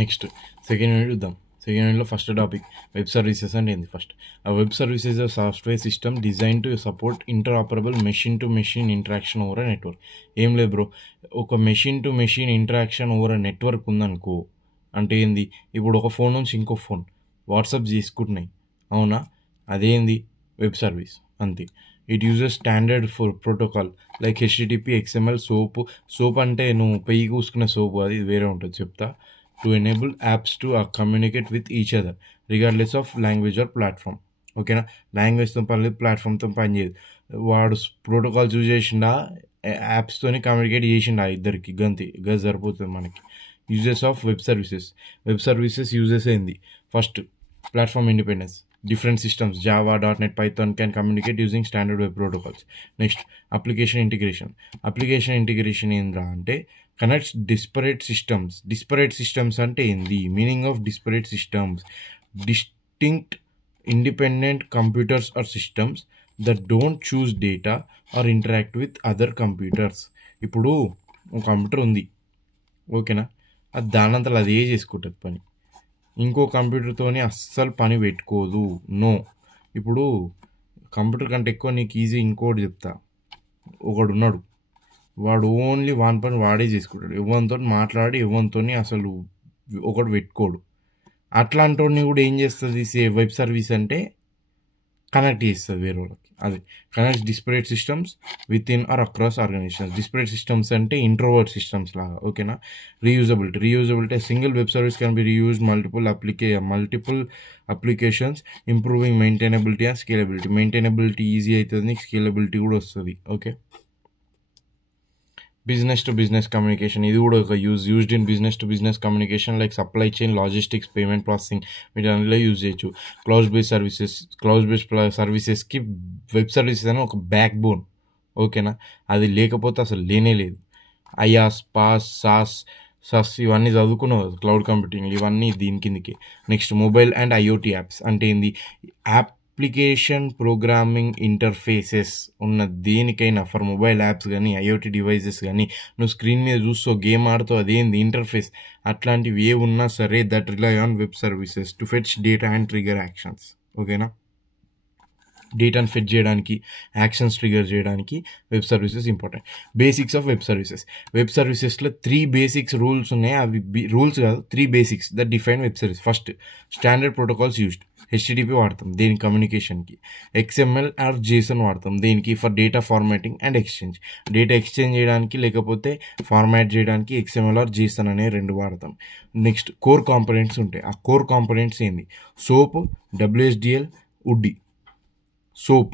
Next second unit చూద్దాం. Second యూనిట్లో first topic web services అంటే ఏంది. ఫస్ట్ ఆ వెబ్ సర్వీసెస్ ఆ software system design to support interoperable machine to machine interaction over a network. ఏం లేదు బ్రో, ఒక machine to machine interaction over a network ఉందనుకో అంటే ఏంది, ఇప్పుడు ఒక ఫోన్ నుంచి ఇంకో ఫోన్ వాట్సాప్ చేసుకుంటున్నాయి అవునా, అదేంది వెబ్ సర్వీస్ అంతే. It uses standard for protocol like HTTP XML SOAP అంటే నువ్వు పెయ్యి కూసుకునే సోపు, అది వేరే ఉంటుంది చెప్తా. To enable apps to communicate with each other regardless of language or platform. ఓకేనా, లాంగ్వేజ్తో పని లేదు, ప్లాట్ఫామ్తో పని చేయదు. వాడు ప్రోటోకాల్స్ యూజ్ చేసిండా, యాప్స్తోని కమ్యూనికేట్ చేసిండా, ఇద్దరికి గంతి గది సరిపోతుంది మనకి. Uses of web services uses ఏంది. First platform independence, different systems java .NET python can communicate using standard web protocols. Next, application integration ఏంద్రా అంటే connects disparate systems అంటే ఏంది, meaning of disparate systems, distinct independent computers or systems that don't choose data or interact with other computers. ఇప్పుడు ఒక computer ఉంది ఓకేనా, అది దానంతలో అది చేసుకుంటుంది పని, ఇంకో కంప్యూటర్తోని అస్సలు పని పెట్టుకోదు. నో, ఇప్పుడు కంప్యూటర్ కంటే ఎక్కువ నీకు ఈజీ ఇంకోటి చెప్తా. ఒకడు ఉన్నాడు, వాడు ఓన్లీ వాన్ పని వాడే చేసుకుంటాడు, ఎవరితో మాట్లాడి ఎవరితో అసలు ఒకడు పెట్టుకోడు. అట్లాంటి వాడిని కూడా ఏం చేస్తుంది వెబ్ సర్వీస్ అంటే, కనెక్ట్ చేస్తుంది వేరే వాళ్ళకి. అది connects disparate systems within or across organisations. Disparate systems అంటే ఇంట్రోవర్ట్ సిస్టమ్స్ లాగా ఓకేనా. Reusability single web service can be reused multiple applications, improving maintainability and scalability. Maintainability easy అవుతుంది, స్కేలబిలిటీ కూడా వస్తుంది. Okay, business to business communication, ఇది కూడా ఒక used in business to business communication like supply chain, logistics, payment processing, వీటి అందులో use చేయొచ్చు. Cloud based సర్వీసెస్కి వెబ్ సర్వీసెస్ అని ఒక బ్యాక్ బోన్ ఓకేనా, అది లేకపోతే అసలు లేనే లేదు. ఐయాస్, పాస్, సాస్ ఇవన్నీ చదువుకున్నావు, క్లౌడ్ కంప్యూటింగ్ ఇవన్నీ దీని కిందకి. Next mobile and IoT apps అంటే ఏంది, అప్లికేషన్ ప్రోగ్రామింగ్ ఇంటర్ఫేసెస్ ఉన్న దేనికైనా ఫర్ మొబైల్ యాప్స్ కానీ ఐఓటీ డివైజెస్ కానీ, నువ్వు స్క్రీన్ మీద చూస్తూ గేమ్ ఆడుతూ అదేంది ఇంటర్ఫేస్, అట్లాంటివి ఏ ఉన్నా సరే that rely on web services to fetch data and trigger actions. ఓకేనా, డేటాను ఫెచ్ చేయడానికి, యాక్షన్స్ ట్రిగర్ చేయడానికి web services important. Basics of web సర్వీసెస్లో 3 బేసిక్స్ రూల్స్ ఉన్నాయి. అవి రూల్స్ కాదు, 3 basics that define web service. First, standard protocols used. HTTP వాడతాం దేనికి, కమ్యూనికేషన్కి. ఎక్స్ఎంఎల్ ఆర్ జేసన్ వాడతాం దేనికి, for data formatting and exchange. Data exchange చేయడానికి లేకపోతే ఫార్మాట్ చేయడానికి ఎక్స్ఎంఎల్ ఆర్ జేసన్ అనే 2 వాడతాం. నెక్స్ట్, కోర్ కాంపోనెంట్స్ ఉంటాయి. ఆ కోర్ కాంపోనెంట్స్ ఏంది, సోప్, WSDL, ఉడ్డి. సోప్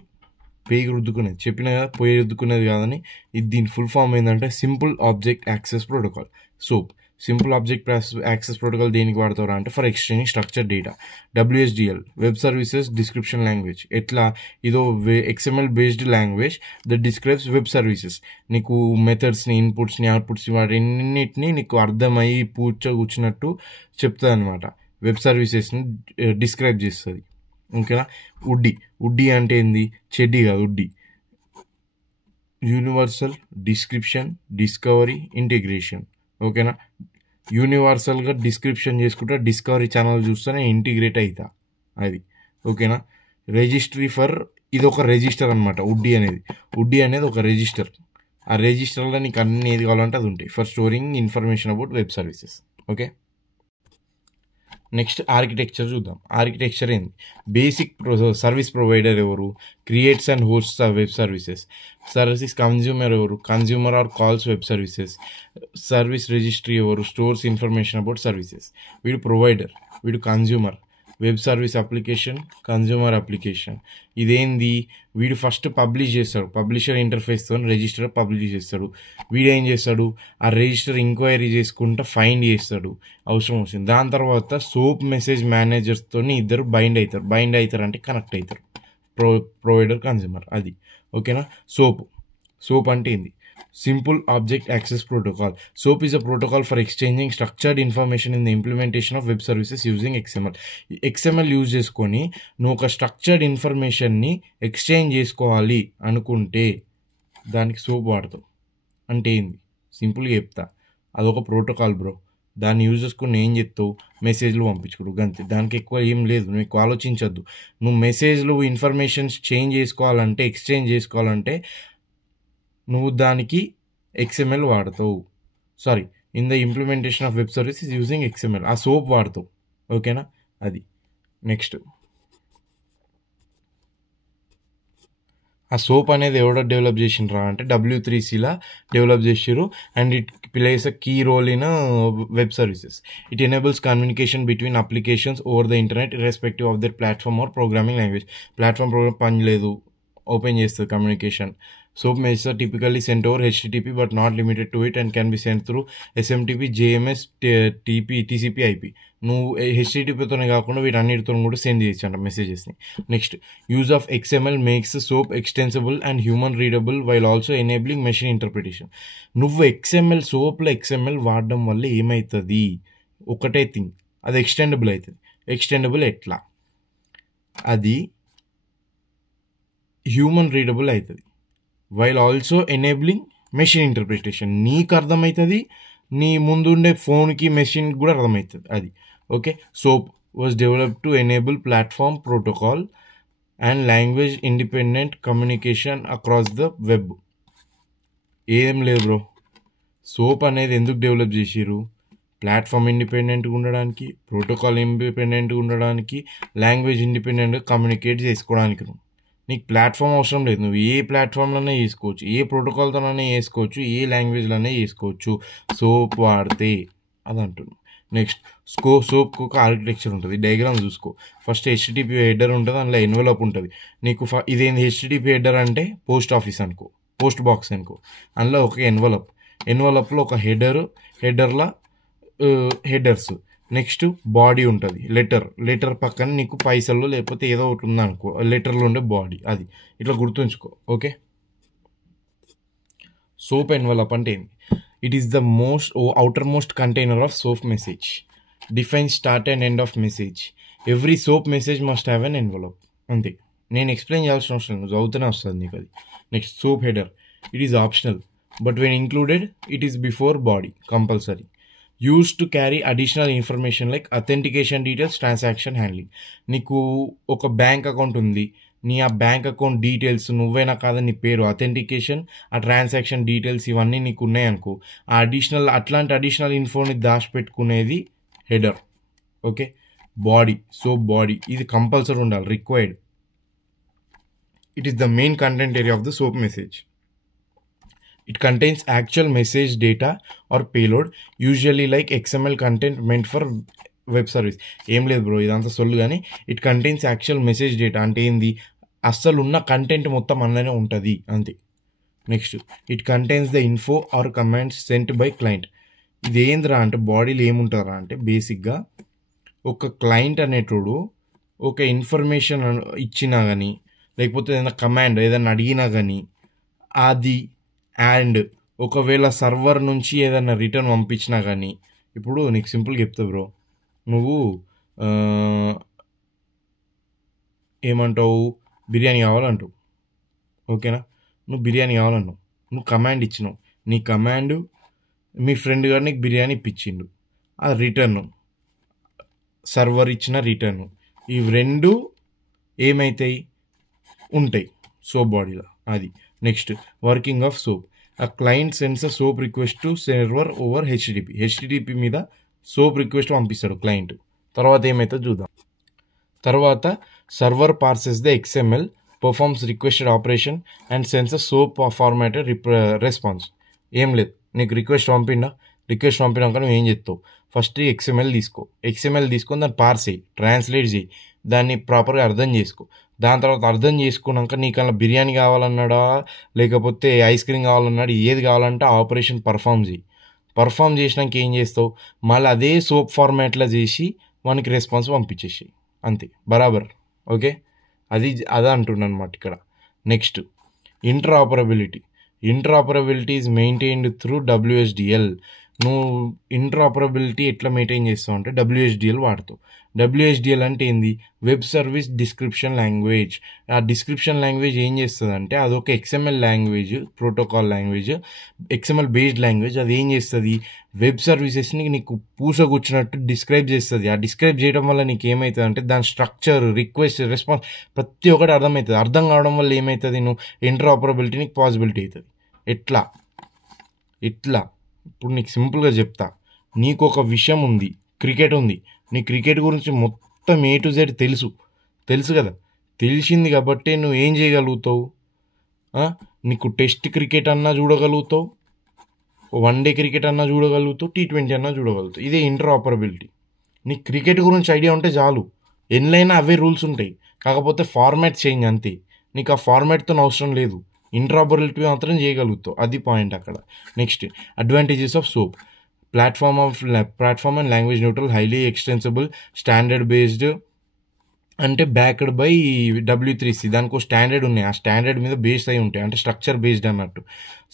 పేగి రుద్దుకునేది చెప్పిన కదా, పొయ్యి రుద్దుకునేది కాదని. ఇది దీని ఫుల్ ఫామ్ ఏంటంటే simple object access protocol. Soap simple object access protocol దేనికి వాడతారా అంటే for exchanging structure data. WSDL web services description language. ఎట్లా, ఇదో XML based language that describes web services. నీకు మెథడ్స్ని, ఇన్పుట్స్ని, అవుట్పుట్స్ని వాటిన్నిటిని నీకు అర్థమయ్యి కూర్చున్నట్టు చెప్తుంది అనమాట. వెబ్ సర్వీసెస్ని డిస్క్రైబ్ చేస్తుంది ఓకేనా. ఉడ్డి అంటే ఏంది, చెడ్డి కాదు UDDI. Universal description, discovery, integration. ఓకేనా, యూనివర్సల్గా డిస్క్రిప్షన్ చేసుకుంటా డిస్కవరీ ఛానల్ చూస్తూనే ఇంటిగ్రేట్ అవుతా అది ఓకేనా. రిజిస్ట్రీ ఫర్, ఇది ఒక రిజిస్టర్ అనమాట. ఉడ్డి అనేది ఒక రిజిస్టర్. ఆ రిజిస్టర్లో నీకు అన్ని ఏది కావాలంటే అది ఉంటాయి for storing information about web services. Okay, next architecture చూద్దాం. ఆర్కిటెక్చర్ ఏంది, బేసిక్ సర్వీస్ ప్రొవైడర్ ఎవరు, creates and hosts web services. Service consumer ఎవరు, consumer or calls web services. Service registry ఎవరు, స్టోర్స్ ఇన్ఫర్మేషన్ అబౌట్ సర్వీసెస్. వీడు provider, వీడు consumer. Web service application, consumer application. ఇదేంది, వీడు first publish చేస్తాడు, publisher ఇంటర్ఫేస్తో register publish చేస్తాడు. వీడేం చేస్తాడు, ఆ రిజిస్టర్ ఎంక్వైరీ చేసుకుంటూ ఫైండ్ చేస్తాడు అవసరం వస్తుంది. దాని తర్వాత సోప్ మెసేజ్ మేనేజర్స్తో ఇద్దరు బైండ్ అవుతారు అంటే కనెక్ట్ అవుతారు, ప్రొవైడర్ కన్జ్యూమర్. అది ఓకేనా. సోప్ అంటే ఏంది, simple object access protocol. SOAP is a protocol for exchanging structured information in the implementation of web services using XML. XML use చేసుకొని నువ్వు ఒక స్ట్రక్చర్డ్ ఇన్ఫర్మేషన్ని ఎక్స్చేంజ్ చేసుకోవాలి అనుకుంటే దానికి సోప్ వాడతావు. అంటే ఏంది, సింపుల్గా చెప్తా, అదొక ప్రోటోకాల్ బ్రో. దాన్ని యూజ్ చేసుకుని ఏం చెప్తావు, మెసేజ్లు పంపించుకోడు అంతే. దానికి ఎక్కువ ఏం లేదు, నీకు ఆలోచించద్దు. నువ్వు మెసేజ్లు ఇన్ఫర్మేషన్స్ ఎక్స్చేంజ్ చేసుకోవాలంటే నువ్వు దానికి XML వాడతావు. Sorry, in the implementation of web service is using XML. ఆ సోప్ వాడతావు. ఓకేనా? అది నెక్స్ట్. ఆ సోప్ అనేది ఎవడో డెవలప్ చేసిండ్రా అంటే W3Cలా డెవలప్ చేసిర్రు. And it plays a key role in web services. It enables communication between applications over the internet irrespective of their platform or programming language. Program పని లేదు, ఓపెన్ చేస్తుంది communication. SOAP messages are typically sent over HTTP but not limited to it and can be sent through SMTP, JMS, TP, TCP, IP. నువ్వు HTTPతోనే కాకుండా వీటన్నిటితో కూడా send చేయొచ్చు అంట మెసేజెస్ని. Next, use of XML makes SOAP extensible and human readable while also enabling machine interpretation. నువ్వు సోప్లో XML వాడడం వల్ల ఏమవుతుంది? ఒకటే థింగ్, అది ఎక్స్టెండబుల్ అవుతుంది. ఎక్స్టెండబుల్ ఎట్లా? అది హ్యూమన్ రీడబుల్ అవుతుంది while also enabling machine interpretation. నీకు అర్థమవుతుంది, నీ ముందుండే ఫోన్కి మెషిన్కి కూడా అర్థమవుతుంది అది. Okay, soap was developed to enable platform protocol and language independent communication across the web. ఏం లేదు బ్రో, సోప్ అనేది ఎందుకు డెవలప్ చేసిర్రు? ప్లాట్ఫామ్ ఇండిపెండెంట్గా ఉండడానికి, ప్రోటోకాల్ ఇండిపెండెంట్గా ఉండడానికి, లాంగ్వేజ్ ఇండిపెండెంట్గా కమ్యూనికేట్ చేసుకోవడానికి. నీకు ప్లాట్ఫామ్ అవసరం లేదు, నువ్వు ఏ ప్లాట్ఫామ్లోనే చేసుకోవచ్చు, ఏ ప్రోటోకాల్తోనే చేసుకోవచ్చు, ఏ లాంగ్వేజ్లోనే చేసుకోవచ్చు సోప్ వాడితే. అది అంటున్నాను. నెక్స్ట్, సోప్కి ఒక ఆర్కిటెక్చర్ ఉంటుంది. డయాగ్రామ్ చూసుకో. ఫస్ట్ HTTP హెడర్ ఉంటుంది, అందులో ఎన్వలప్ ఉంటుంది. నీకు ఇదేంది HTTP హెడర్ అంటే పోస్ట్ ఆఫీస్ అనుకో, పోస్ట్ బాక్స్ అనుకో. అందులో ఒక ఎన్వలప్లో ఒక హెడర్లో హెడర్స్. నెక్స్ట్ బాడీ ఉంటుంది, లెటర్ పక్కన నీకు పైసల్లో లేకపోతే ఏదో ఒకటి ఉందనుకో, లెటర్లో ఉండే బాడీ. అది ఇట్లా గుర్తుంచుకో. ఓకే, సోప్ ఎన్వలప్ అంటే ఏంటి? It is the outer most container of SOAP message. Defines start and end of message. Every SOAP message must have an envelope. అంతే, నేను ఎక్స్ప్లెయిన్ చేయాల్సిన అవసరం లేదు, చదువుతూనే వస్తుంది నీకు అది. Next, soap header. It is optional but when included it is before body compulsory. Used to carry additional information like authentication details, transaction handling. నీకు ఒక బ్యాంక్ అకౌంట్ ఉంది, నీ ఆ బ్యాంక్ అకౌంట్ డీటెయిల్స్ నువ్వేనా కాదా, నీ పేరు, అథెంటికేషన్, ఆ ట్రాన్సాక్షన్ డీటెయిల్స్ ఇవన్నీ నీకు ఉన్నాయనుకో, ఆ అట్లాంటి అడిషనల్ ఇన్ఫోని దాచిపెట్టుకునేది header. Okay, body, SOAP body ఇది కంపల్సరీ ఉండాలి, required. It is the main content area of the SOAP message. It contains actual message data or payload, usually like XML content meant for web service. ఏం లేదు bro, ఇదంతా సొల్లు. కానీ it contains actual message data అంటే ఏంది? అస్సలు ఉన్న content మొత్తం అందులోనే ఉంటుంది అంతే. Next, it contains the info or commands sent by client. ఇది ఏంద్రా అంటే బాడీలో ఏముంటారా అంటే బేసిక్గా ఒక క్లయింట్ అనేటోడు ఒక ఇన్ఫర్మేషన్ ఇచ్చినా కానీ లేకపోతే ఏదైనా కమాండ్ ఏదైనా అడిగినా కానీ అది, అండ్ ఒకవేళ సర్వర్ నుంచి ఏదైనా రిటర్న్ పంపించినా కానీ, ఇప్పుడు నీకు సింపుల్గా చెప్తా బ్రో, నువ్వు ఏమంటావు, బిర్యానీ కావాలంటావు. ఓకేనా, నువ్వు బిర్యానీ కావాలన్నావు, నువ్వు కమాండ్ ఇచ్చినావు, నీ కమాండ్ మీ ఫ్రెండ్ గారు నీకు బిర్యానీ ఇప్పించిండు, ఆ రిటర్న్ సర్వర్ ఇచ్చిన రిటర్న్, ఇవి రెండు ఏమవుతాయి, ఉంటాయి సోప్ బాడీలో. అది. Next, working of SOAP. ఆ client sends a SOAP request to server over HTTP మీద సోప్ రిక్వెస్ట్ పంపిస్తాడు క్లయింట్. తర్వాత ఏమైతే చూద్దాం. తర్వాత server parses the XML, performs requested operation and sends a SOAP formatted response. ఏం లేదు, నీకు రిక్వెస్ట్ పంపినాక నువ్వు ఏం చేస్తావు, ఫస్ట్ XML తీసుకొని దాన్ని పార్స్ చేయి, ట్రాన్స్లేట్ చేయి, దాన్ని ప్రాపర్గా అర్థం చేసుకో. దాని తర్వాత అర్థం చేసుకున్నాక నీకు అలా బిర్యానీ కావాలన్నాడా లేకపోతే ఐస్ క్రీమ్ కావాలన్నాడు, ఏది కావాలంటే ఆపరేషన్ పర్ఫామ్ చేసినాక ఏం చేస్తావు, మళ్ళీ అదే సోప్ ఫార్మాట్లో చేసి మనకి రెస్పాన్స్ పంపించేసి అంతే, బరాబర్. ఓకే, అదే అంటున్నాను అనమాట ఇక్కడ. Next, interoperability is maintained through WSDL. నువ్వు ఇంటరాపరబిలిటీ ఎట్లా మెయింటైన్ చేస్తావు అంటే WSDL వాడతావు. WSDL అంటే ఏంది? Web service description language. ఆ డిస్క్రిప్షన్ లాంగ్వేజ్ ఏం చేస్తుంది అంటే అదొక XML language, protocol language, XML based language. అది ఏం చేస్తుంది? వెబ్ సర్వీసెస్ని నీకు పూసకూర్చున్నట్టు డిస్క్రైబ్ చేస్తుంది. ఆ డిస్క్రైబ్ చేయడం వల్ల నీకు ఏమవుతుంది అంటే దాని స్ట్రక్చర్, రిక్వెస్ట్, రెస్పాన్స్ ప్రతి ఒక్కటి అర్థమవుతుంది. అర్థం కావడం వల్ల ఏమవుతుంది? నువ్వు ఇంటరాపరబిలిటీ నీకు పాసిబిలిటీ అవుతుంది. ఎట్లా ఇప్పుడు నీకు సింపుల్గా చెప్తా. నీకు ఒక విషయం ఉంది, క్రికెట్ ఉంది. నీ క్రికెట్ గురించి మొత్తం A to Z తెలుసు కదా. తెలిసింది కాబట్టి నువ్వు ఏం చేయగలుగుతావు? నీకు టెస్ట్ క్రికెట్ అన్నా చూడగలుగుతావు, వన్డే క్రికెట్ అన్నా చూడగలుగుతావు, T20 అన్నా చూడగలుగుతావు. ఇదే ఇంటరాపరబిలిటీ. నీకు క్రికెట్ గురించి ఐడియా ఉంటే చాలు, ఎన్నైనా అవే రూల్స్ ఉంటాయి, కాకపోతే ఫార్మాట్ చేంజ్ అంతే. నీకు ఆ ఫార్మాట్తో అవసరం లేదు, ఇంటరాపరబిలిటీ మాత్రం చేయగలుగుతావు. అది పాయింట్ అక్కడ. Next, advantages of soap. Platform and language neutral, highly extensible, standard based, అంటే బ్యాక్డ్ బై W3C. దానికి ఒక స్టాండర్డ్ ఉన్నాయి, ఆ స్టాండర్డ్ మీద బేస్ అయి ఉంటాయి, అంటే స్ట్రక్చర్ బేస్డ్ అన్నట్టు.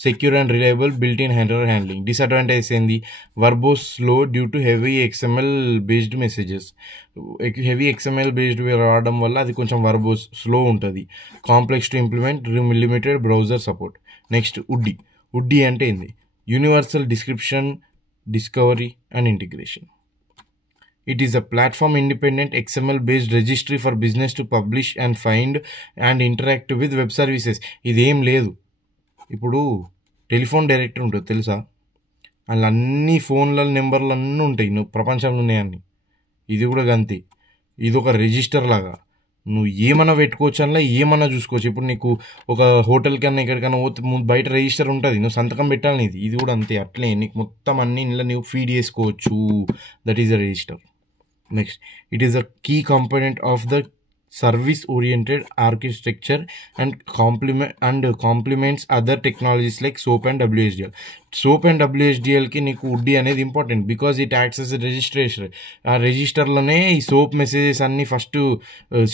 Secure and reliable, built in error handling. Disadvantage ఏంది? Verbose slow due to heavy XML based messages. Heavy XML based రావడం వల్ల అది కొంచెం వర్బోస్ స్లో ఉంటుంది. Complex to implement, limited browser support. Next, UDDI అంటే ఏంది? Universal description, discovery and integration. It is a platform-independent XML-based registry for business to publish and find and interact with web services. ఇదేం లేదు. ఇప్పుడు telephone directory ఉంటుంది తెలుసా? అందులో అన్ని ఫోన్ల నెంబర్లు అన్నీ ఉంటాయి, నువ్వు ప్రపంచంలో ఉన్నాయన్నీ. ఇది కూడా గంతే. ఇది ఒక రిజిస్టర్ లాగా. నువ్వు ఏమన్నా పెట్టుకోవచ్చు, అందులో ఏమన్నా చూసుకోవచ్చు. ఇప్పుడు నీకు ఒక హోటల్ కన్నా ఎక్కడికన్నా బయట రిజిస్టర్ ఉంటుంది, నువ్వు సంతకం పెట్టాలి. ఇది కూడా అంతే. అట్లే నీకు మొత్తం అన్ని ఇందులో నువ్వు ఫీడ్ చేసుకోవచ్చు. That is the register. Next, it is a key component of the service-oriented architecture and complements other technologies like SOAP and WSDL. SOAP and WSDL కి నీకు ఉడ్డీ అనేది important, because it acts as registration. ఆ రిజిస్టర్లోనే ఈ SOAP messages అన్నీ first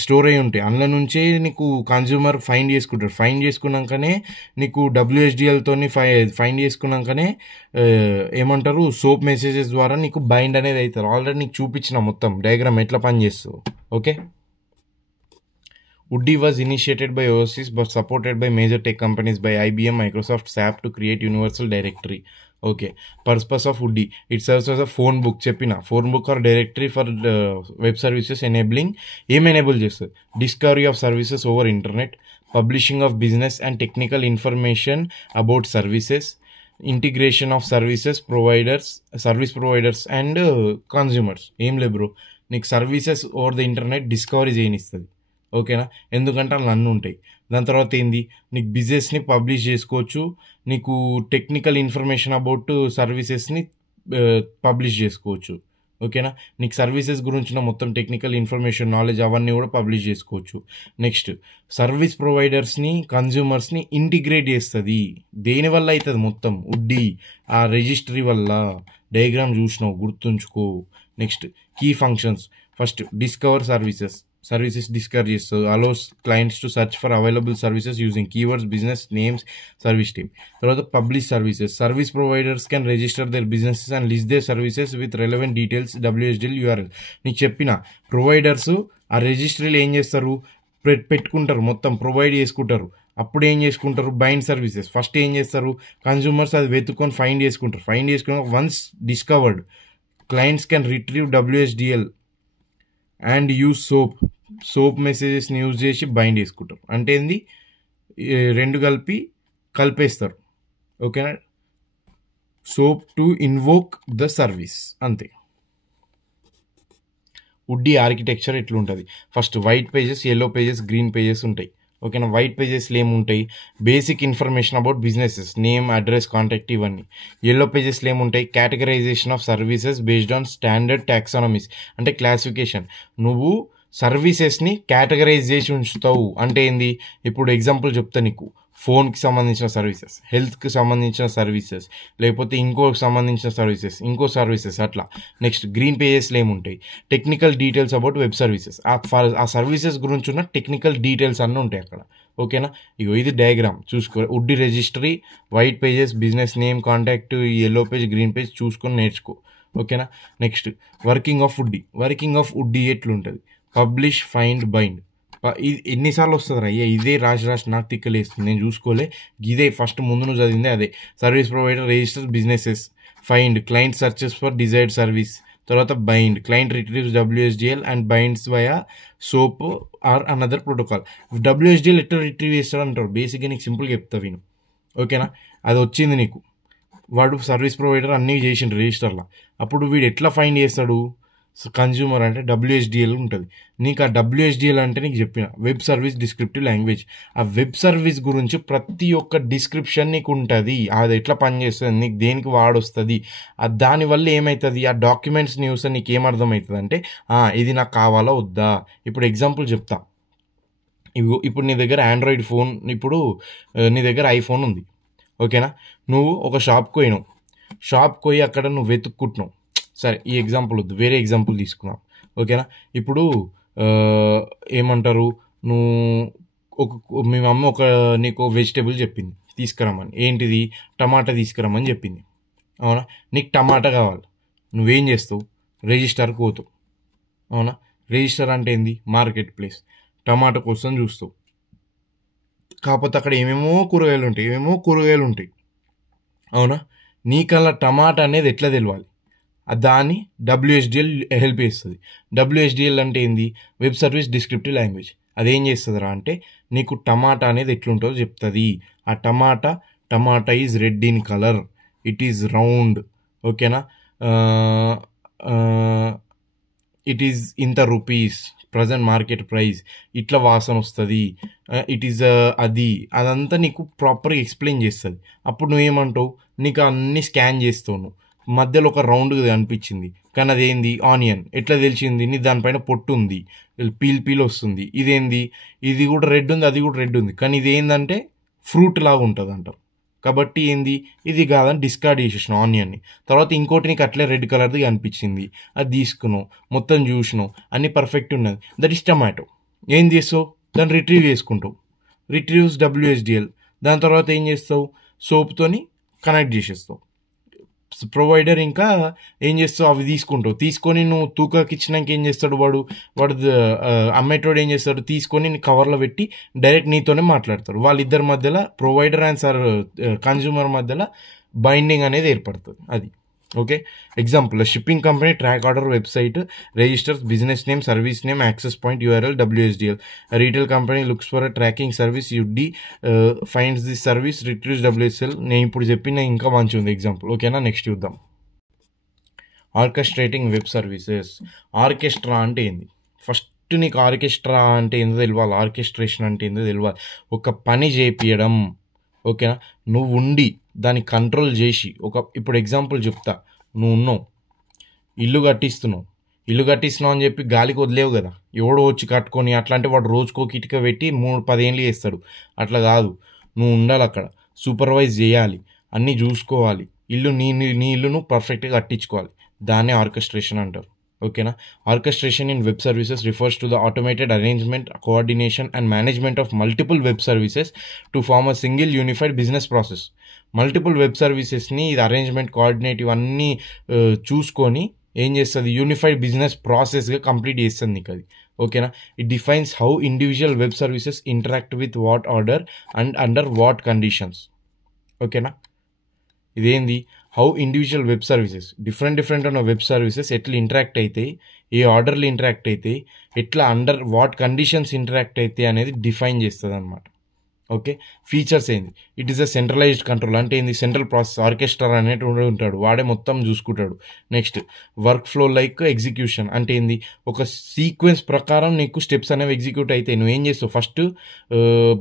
store అయి ఉంటాయి. అందులో నుంచే నీకు కన్జ్యూమర్ ఫైండ్ చేసుకుంటాడు. ఫైండ్ చేసుకున్నాకనే నీకు WSDLతోని ఫైండ్ చేసుకున్నాకనే ఏమంటారు, సోప్ మెసేజెస్ ద్వారా నీకు బైండ్ అనేది అవుతారు. ఆల్రెడీ నీకు చూపించిన మొత్తం డయాగ్రామ్ ఎట్లా పనిచేస్తుందో. Okay. Woody was initiated by Oasis but supported by major tech companies by IBM, Microsoft, SAP to create universal directory. Okay. Purpose of Woody. It serves as a phone book. Cheppina. Phone book or directory for web services enabling. Enable చేస్తుంది. Discovery of services over internet. Publishing of business and technical information about services. Integration of service providers and consumers. ఏం లే bro, నీకు services over the internet discovery చేయనిస్తుంది. ఓకేనా? ఎందుకంటే అలా అన్నీ ఉంటాయి. దాని తర్వాత ఏంది, నీకు బిజినెస్ని పబ్లిష్ చేసుకోవచ్చు, నీకు టెక్నికల్ ఇన్ఫర్మేషన్ అబౌట్ సర్వీసెస్ని పబ్లిష్ చేసుకోవచ్చు. ఓకేనా? నీకు సర్వీసెస్ గురించిన మొత్తం టెక్నికల్ ఇన్ఫర్మేషన్, నాలెడ్జ్ అవన్నీ కూడా పబ్లిష్ చేసుకోవచ్చు. నెక్స్ట్, సర్వీస్ ప్రొవైడర్స్ని, కన్జ్యూమర్స్ని ఇంటిగ్రేట్ చేస్తుంది. దేనివల్ల అవుతుంది? మొత్తం ఉడ్డీ ఆ రిజిస్ట్రీ వల్ల. డయాగ్రామ్ చూసినావు, గుర్తుంచుకో. Next, key functions. First, discover services discover చేస్తుంది. Allows clients to search for available services using keywords, business names, service team. తర్వాత publish service providers can register their businesses and list their services with relevant details, WSDL URL. నీకు చెప్పిన providers ఆ రిజిస్ట్రీలు ఏం చేస్తారు, పెట్టుకుంటారు, మొత్తం provide చేసుకుంటారు. అప్పుడు ఏం చేసుకుంటారు, బైండ్ సర్వీసెస్. ఫస్ట్ ఏం చేస్తారు, కన్జ్యూమర్స్ అది వెతుక్కొని ఫైండ్ చేసుకుని once discovered clients can retrieve WSDL and use SOAP మెసేజెస్ని యూజ్ చేసి బైండ్ చేసుకుంటారు. అంటే ఏంది, రెండు కలిపేస్తారు. ఓకేనా? SOAP to invoke the service, అంతే. ఉడ్డీ ఆర్కిటెక్చర్ ఎట్లుంటుంది? First white pages, yellow pages, green pages ఉంటాయి. ఓకేనా? వైట్ పేజెస్లో ఏముంటాయి, basic information about businesses, name, address, contact, ఇవన్నీ. ఎల్లో పేజెస్లో ఏముంటాయి, categorization of services based on standard taxonomies, అంటే క్లాసిఫికేషన్. నువ్వు సర్వీసెస్ని కేటగరైజ్ చేసి ఉంచుతావు. అంటే ఏంది, ఇప్పుడు ఎగ్జాంపుల్ చెప్తా నీకు. ఫోన్కి సంబంధించిన సర్వీసెస్, హెల్త్కి సంబంధించిన సర్వీసెస్, లేకపోతే ఇంకోకి సంబంధించిన సర్వీసెస్ అట్లా. నెక్స్ట్, గ్రీన్ పేజెస్లో ఏముంటాయి, technical details about web services. ఆ సర్వీసెస్ గురించి ఉన్న టెక్నికల్ డీటెయిల్స్ అన్నీ ఉంటాయి అక్కడ. ఓకేనా. ఇగో ఇది డయాగ్రామ్ చూసుకో. UDDI registry, white pages, business name, contact, yellow page, green page చూసుకొని నేర్చుకో. ఓకేనా. నెక్స్ట్ వర్కింగ్ ఆఫ్ ఉడ్డీ ఎట్లుంటుంది. Publish, find, bind. ఇది ఎన్నిసార్లు వస్తుంది అయ్యా, ఇదే రాసి నాకు తిక్కలేస్తుంది, నేను చూసుకోలే. ఇదే ఫస్ట్ ముందు నువ్వు చదివిందే అదే. Service provider registers businesses. Find, client searches for desired service. తర్వాత bind, client retrieves WSDL and binds via SOAP or another protocol. WSDL ఎట్లా రిట్రీవ్ చేస్తాడు అంటారు. బేసిక్గా నీకు సింపుల్గా చెప్తా విను. ఓకేనా. అది వచ్చింది నీకు, వాడు సర్వీస్ ప్రొవైడర్ అన్నీ చేసిండు రిజిస్టర్లో. అప్పుడు వీడు ఎట్లా ఫైండ్ చేస్తాడు. కన్జ్యూమర్ అంటే WSDL ఉంటుంది. నీకు ఆ WSDL అంటే నీకు చెప్పిన వెబ్ సర్వీస్ డిస్క్రిప్టివ్ లాంగ్వేజ్. ఆ వెబ్ సర్వీస్ గురించి ప్రతి ఒక్క డిస్క్రిప్షన్ నీకు ఉంటుంది. అది ఎట్లా పనిచేస్తుంది, నీకు దేనికి వాడొస్తుంది, దానివల్ల ఏమవుతుంది, ఆ డాక్యుమెంట్స్ న్యూస్ నీకు ఏమర్థమవుతుంది అంటే ఇది నాకు కావాలా వద్దా. ఇప్పుడు ఎగ్జాంపుల్ చెప్తా. ఇప్పుడు నీ దగ్గర ఆండ్రాయిడ్ ఫోన్, ఇప్పుడు నీ దగ్గర ఐఫోన్ ఉంది. ఓకేనా. నువ్వు ఒక షాప్కి పోయి అక్కడ నువ్వు వెతుక్కుంటున్నావు. సరే ఈ ఎగ్జాంపుల్ వద్దు, వేరే ఎగ్జాంపుల్ తీసుకున్నాం. ఓకేనా. ఇప్పుడు ఏమంటారు, మీ మమ్మీ నీకు వెజిటేబుల్ చెప్పింది తీసుకురమ్మని. ఏంటిది, టమాటా తీసుకురమ్మని చెప్పింది. అవునా. నీకు టమాటా కావాలి. నువ్వేం చేస్తావు, రిజిస్టర్కి పోతావు. అవునా. రిజిస్టర్ అంటే ఏంది, మార్కెట్ ప్లేస్. టమాటా కోసం చూస్తావు. కాకపోతే అక్కడ ఏమేమో కూరగాయలు ఉంటాయి. అవునా. నీకల్లా టమాటా అనేది ఎట్లా తెలియాలి, దాన్ని WSDL హెల్ప్ చేస్తుంది. WSDL అంటే ఏంది, వెబ్ సర్వీస్ డిస్క్రిప్టివ్ లాంగ్వేజ్. అదేం చేస్తుందిరా అంటే నీకు టమాటా అనేది ఎట్లుంటుందో చెప్తుంది. ఆ tomato is red in colour, it is round. ఓకేనా. ఇట్ ఈజ్ ఇంత రూపీస్, ప్రజెంట్ మార్కెట్ ప్రైస్, ఇట్లా వాసన వస్తుంది, ఇట్ ఈజ్ అదంతా నీకు ప్రాపర్గా ఎక్స్ప్లెయిన్ చేస్తుంది. అప్పుడు నువ్వేమంటావు, నీకు అన్నీ స్కాన్ చేస్తావు. నువ్వు మధ్యలో ఒక రౌండ్ అనిపించింది, కానీ అదేంది ఆనియన్. ఎట్లా తెలిసింది, నీ దానిపైన పొట్టు ఉంది, పీల్ వస్తుంది. ఇదేంది, ఇది కూడా రెడ్ ఉంది, అది కూడా రెడ్ ఉంది, కానీ ఇది ఏంటంటే ఫ్రూట్ లాగా ఉంటుంది అంటారు. కాబట్టి ఏంది, ఇది కాదని డిస్కార్డ్ చేసేసినావు ఆనియన్ని. తర్వాత ఇంకోటి నీకు అట్లే రెడ్ కలర్ది అనిపించింది, అది తీసుకున్నావు, మొత్తం చూసినావు, అన్నీ పర్ఫెక్ట్ ఉన్నది. That is tomato. ఏం చేస్తావు, దాన్ని రిట్రీవ్ చేసుకుంటావు. రిట్రీవ్స్ WSDL. దాని తర్వాత ఏం చేస్తావు, సోప్తోని కనెక్ట్ చేసేస్తావు. ప్రొవైడర్ ఇంకా ఏం చేస్తావు, అవి తీసుకొని నువ్వు తూకాకి ఇచ్చినాక ఏం చేస్తాడు, వాడు అమ్మేటోడు ఏం చేస్తాడు, తీసుకొని కవర్లో పెట్టి డైరెక్ట్ నీతోనే మాట్లాడతాడు. వాళ్ళిద్దరి మధ్యలో, ప్రొవైడర్ అండ్ కన్జ్యూమర్ మధ్యలో బైండింగ్ అనేది ఏర్పడుతుంది. అది okay. Example, shipping company track order website registers business name, service name, access point, URL, WSDL. Retail company looks for tracking service, UD finds this service, రిట్రీవ్స్ WSL. నేను ఇప్పుడు చెప్పిన ఇంకా మంచి ఉంది ఎగ్జాంపుల్. ఓకేనా. నెక్స్ట్ చూద్దాం. Orchestrating web services. ఆర్కెస్ట్రా అంటే ఏంది, ఫస్ట్ నీకు ఆర్కెస్ట్రా అంటే ఏందో తెలియాలి, ఆర్కెస్ట్రేషన్ అంటే ఏందో తెలియాలి. ఒక పని చేపియడం. ఓకేనా. నువ్వు ఉండి దాన్ని కంట్రోల్ చేసి, ఇప్పుడు ఎగ్జాంపుల్ చెప్తా. నువ్వు ఉన్నావు, ఇల్లు కట్టిస్తున్నావు అని చెప్పి గాలికి వదిలేవు కదా, ఎవడో వచ్చి కట్టుకొని అట్లా అంటే వాడు రోజుకో కిటిక పెట్టి 3-10 ఏళ్ళు చేస్తాడు. అట్లా కాదు, నువ్వు ఉండాలి అక్కడ, సూపర్వైజ్ చేయాలి, అన్నీ చూసుకోవాలి, నీ ఇల్లును పర్ఫెక్ట్గా కట్టించుకోవాలి. దాన్నే ఆర్కెస్ట్రేషన్ అంటారు. ఓకేనా. Orchestration in web services refers to the automated arrangement, coordination and management of multiple web services to form a single unified business process. Multiple web సర్వీసెస్ని ఇది అరేంజ్మెంట్, కోఆర్డినేట్ ఇవన్నీ చూసుకొని ఏం చేస్తుంది, యూనిఫైడ్ బిజినెస్ ప్రాసెస్గా కంప్లీట్ చేస్తుంది నీకు అది. ఓకేనా. It defines how individual web services interact with what order and under what conditions. ఓకేనా. ఇదేంది, how individual web services, different ఉన్న వెబ్ సర్వీసెస్ ఎట్లా ఇంటరాక్ట్ అవుతాయి, ఏ ఆర్డర్లు ఇంటరాక్ట్ అవుతాయి, ఎట్లా అండర్ వాట్ కండిషన్స్ ఇంటరాక్ట్ అవుతాయి అనేది డిఫైన్ చేస్తుంది అనమాట. ఓకే. ఫీచర్స్ ఏంది, it is a centralised control. అంటే ఏంది, సెంట్రల్ ప్రాసెస్, ఆర్కెస్ట్రా అనేటువంటి ఉంటాడు, వాడే మొత్తం చూసుకుంటాడు. Next work flow like execution. అంటే ఏంది, ఒక సీక్వెన్స్ ప్రకారం నీకు స్టెప్స్ అనేవి ఎగ్జిక్యూట్ అవుతాయి. నువ్వేం చేస్తావు, ఫస్ట్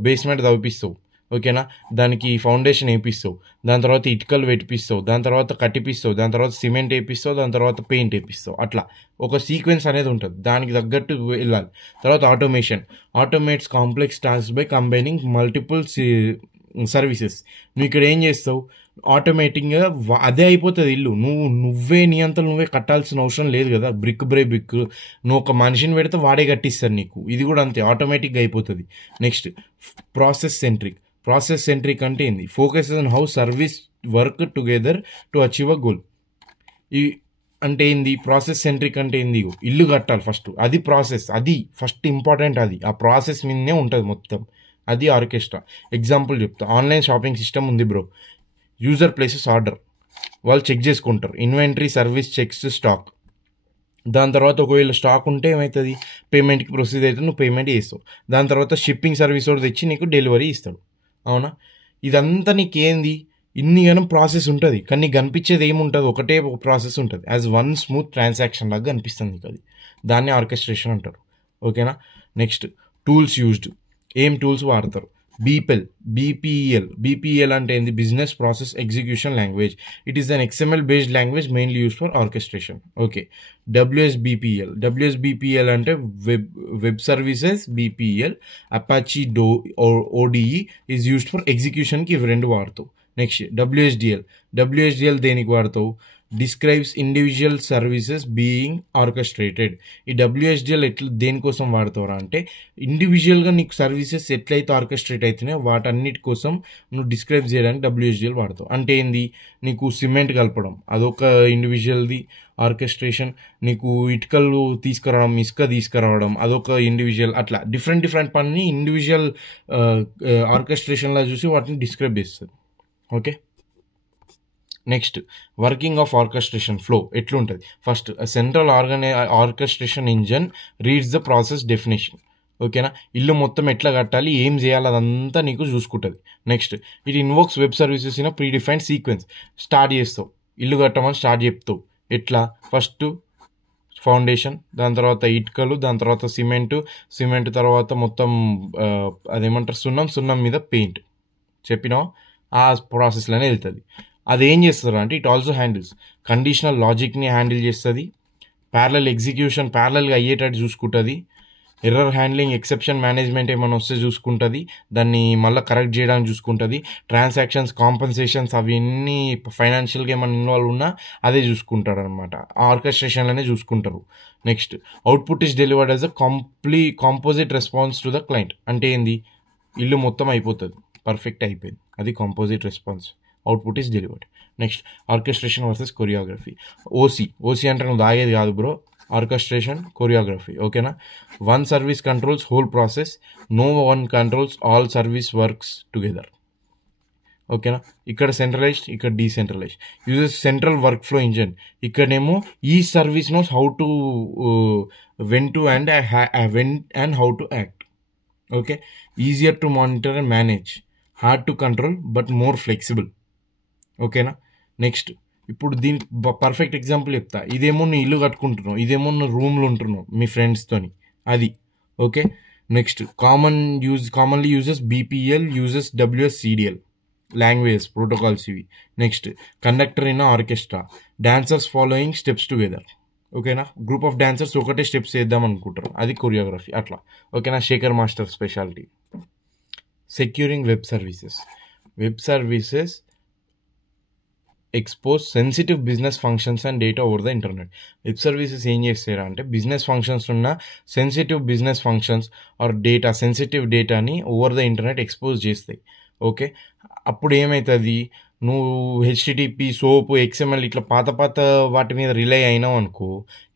బేస్మెంట్ తవ్విపిస్తావు. ఓకేనా. దానికి ఫౌండేషన్ వేపిస్తావు, దాని తర్వాత ఇటుకలు పెట్టిపిస్తావు, దాని తర్వాత కట్టిపిస్తావు, దాని తర్వాత సిమెంట్ వేపిస్తావు, దాని తర్వాత పెయింట్ వేపిస్తావు. అట్లా ఒక సీక్వెన్స్ అనేది ఉంటుంది, దానికి తగ్గట్టు వెళ్ళాలి. తర్వాత automates complex tasks by combining multiple services. నువ్వు ఇక్కడ ఏం చేస్తావు, ఆటోమేటిక్గా అదే అయిపోతుంది ఇల్లు. నువ్వే నీ అంతలో నువ్వే కట్టాల్సిన అవసరం లేదు కదా. బ్రిక్ బై బ్రిక్ నువ్వు ఒక మనిషిని పెడితే వాడే కట్టిస్తారు నీకు. ఇది కూడా అంతే, ఆటోమేటిక్గా అయిపోతుంది. నెక్స్ట్ ప్రాసెస్ సెంట్రిక్ అంటే ఏంది? Focus on how service work together to achieve a goal. ఈ అంటే ఏంది? ప్రాసెస్ సెంట్రిక్ అంటే ఏంది? ఇల్లు కట్టాలి ఫస్ట్, అది ప్రాసెస్, అది ఫస్ట్ ఇంపార్టెంట్. అది ఆ ప్రాసెస్ మీదనే ఉంటుంది మొత్తం. అది ఆర్కెస్ట్రా. ఎగ్జాంపుల్ చెప్తా. ఆన్లైన్ షాపింగ్ సిస్టమ్ ఉంది బ్రో. యూజర్ ప్లేసెస్ ఆర్డర్, వాళ్ళు చెక్ చేసుకుంటారు. Inventory service checks stock. దాని తర్వాత ఒకవేళ స్టాక్ ఉంటే ఏమవుతుంది? పేమెంట్కి ప్రొసీజ్ అయితే నువ్వు పేమెంట్ చేస్తావు. దాని తర్వాత షిప్పింగ్ సర్వీస్ కూడా తెచ్చి నీకు డెలివరీ ఇస్తాడు. అవునా? ఇదంతా నీకేంది? ఇన్నిగానం ప్రాసెస్ ఉంటుంది, కానీ నీకు కనిపించేది ఏముంటుంది? ఒకటే ఒక ప్రాసెస్ ఉంటుంది. యాజ్ వన్ స్మూత్ ట్రాన్సాక్షన్ లాగా కనిపిస్తుంది నీకు. అది దాన్ని ఆర్కెస్ట్రేషన్ అంటారు. ఓకేనా? Next tools used. ఏం టూల్స్ వాడతారు? బీపీఎల్ అంటే ఏంది? Business process execution language. It is an XML based language mainly use for orchestration. Okay. WSBPL అంటే web services BPL. Apache ODE is used for ఎగ్జిక్యూషన్కి. ఇవి రెండు వాడతావు. నెక్స్ట్ WSDL దేనికి వాడతావు? Describes individual services being orchestrated. ఈ WSDL దేనికోసం వాడతావురా అంటే, ఇండివిజువల్గా నీకు సర్వీసెస్ ఎట్లయితే ఆర్కెస్ట్రేట్ అవుతున్నాయో వాటన్నిటి కోసం నువ్వు డిస్క్రైబ్ చేయడానికి WSDL వాడతావు. అంటే ఏంది? నీకు సిమెంట్ కలపడం అదొక ఇండివిజువల్ది ఆర్కెస్ట్రేషన్. నీకు ఇసుక తీసుకురావడం అదొక ఇండివిజువల్. అట్లా డిఫరెంట్ పని ఇండివిజువల్ ఆర్కెస్ట్రేషన్లా చూసి వాటిని డిస్క్రైబ్ చేస్తుంది. Okay. Next working of orchestration flow ఎట్లుంటుంది? First central orchestration engine reads the process definition. ఓకేనా? ఇల్లు మొత్తం ఎట్లా కట్టాలి, ఏం చేయాలి, అదంతా నీకు చూసుకుంటుంది. Next it invokes web services in pre defined sequence. Start చేస్తావు, ఇల్లు కట్టమని స్టార్ట్ చెప్తావు. ఎట్లా? ఫస్ట్ ఫౌండేషన్, దాని తర్వాత ఇటుకలు, దాని తర్వాత సిమెంట్ తర్వాత మొత్తం అదేమంటారు సున్నం మీద పెయింట్. చెప్పినావు? ఆ ప్రాసెస్లోనే వెళ్తుంది. అదేం చేస్తారు అంటే, ఇట్ ఆల్సో హ్యాండిల్స్ కండిషనల్ లాజిక్ని హ్యాండిల్ చేస్తుంది. ప్యారలల్ ఎగ్జిక్యూషన్ ప్యారలల్గా అయ్యేటట్టు చూసుకుంటుంది. ఎర్రర్ హ్యాండ్లింగ్, ఎక్సెప్షన్ మేనేజ్మెంట్ ఏమైనా వస్తే చూసుకుంటుంది. దాన్ని మళ్ళీ కరెక్ట్ చేయడానికి చూసుకుంటుంది. ట్రాన్సాక్షన్స్, కాంపన్సేషన్స్ అవన్నీ ఫైనాన్షియల్గా ఏమైనా ఇన్వాల్వ్ ఉన్నా అదే చూసుకుంటాడు అనమాట. ఆర్కెస్ట్రేషన్లోనే చూసుకుంటారు. Next output is delivered as a composite response to the client. అంటే ఏంది? ఇల్లు మొత్తం అయిపోతుంది, పర్ఫెక్ట్ అయిపోయింది, అది composite response. Output is delivered. Next orchestration versus choreography. OC అంటే నువ్వు దాగేది కాదు బ్రో, ఆర్కెస్ట్రేషన్ కొరియోగ్రఫీ. ఓకేనా? One service controls whole process, no one controls all service works together. ఓకేనా? ఇక్కడ సెంట్రలైజ్డ్, ఇక్కడ decentralised. Uses central work flow engine. ఇక్కడేమో ఈ service knows how to when and how to act. Okay. Easier to monitor and manage, hard to control but more flexible. ఓకేనా? Next ఇప్పుడు దీని perfect example చెప్తా. ఇదేమో నువ్వు ఇల్లు కట్టుకుంటున్నావు, ఇదేమో నువ్వు రూమ్లో ఉంటున్నావు మీ ఫ్రెండ్స్తోని, అది. Okay. Next commonly uses BPL uses WSCDL languages protocols ఇవి. Next conductor in orchestra, dancers following steps together. ఓకేనా? గ్రూప్ ఆఫ్ డాన్సర్స్ ఒకటే స్టెప్స్ చేద్దాం అనుకుంటారు, అది కొరియోగ్రఫీ. అట్లా. ఓకేనా? Shekhar master speciality. Securing web services expose sensitive business functions and data over the internet. Web services ఏం చేస్తారా అంటే, బిజినెస్ ఫంక్షన్స్ ఉన్న sensitive business functions or sensitive డేటాని ఓవర్ ద ఇంటర్నెట్ ఎక్స్పోజ్ చేస్తాయి. ఓకే. అప్పుడు ఏమవుతుంది? నువ్వు HTTP, SOAP, XML ఇట్లా పాత వాటి మీద రిలై అయినావు అనుకో,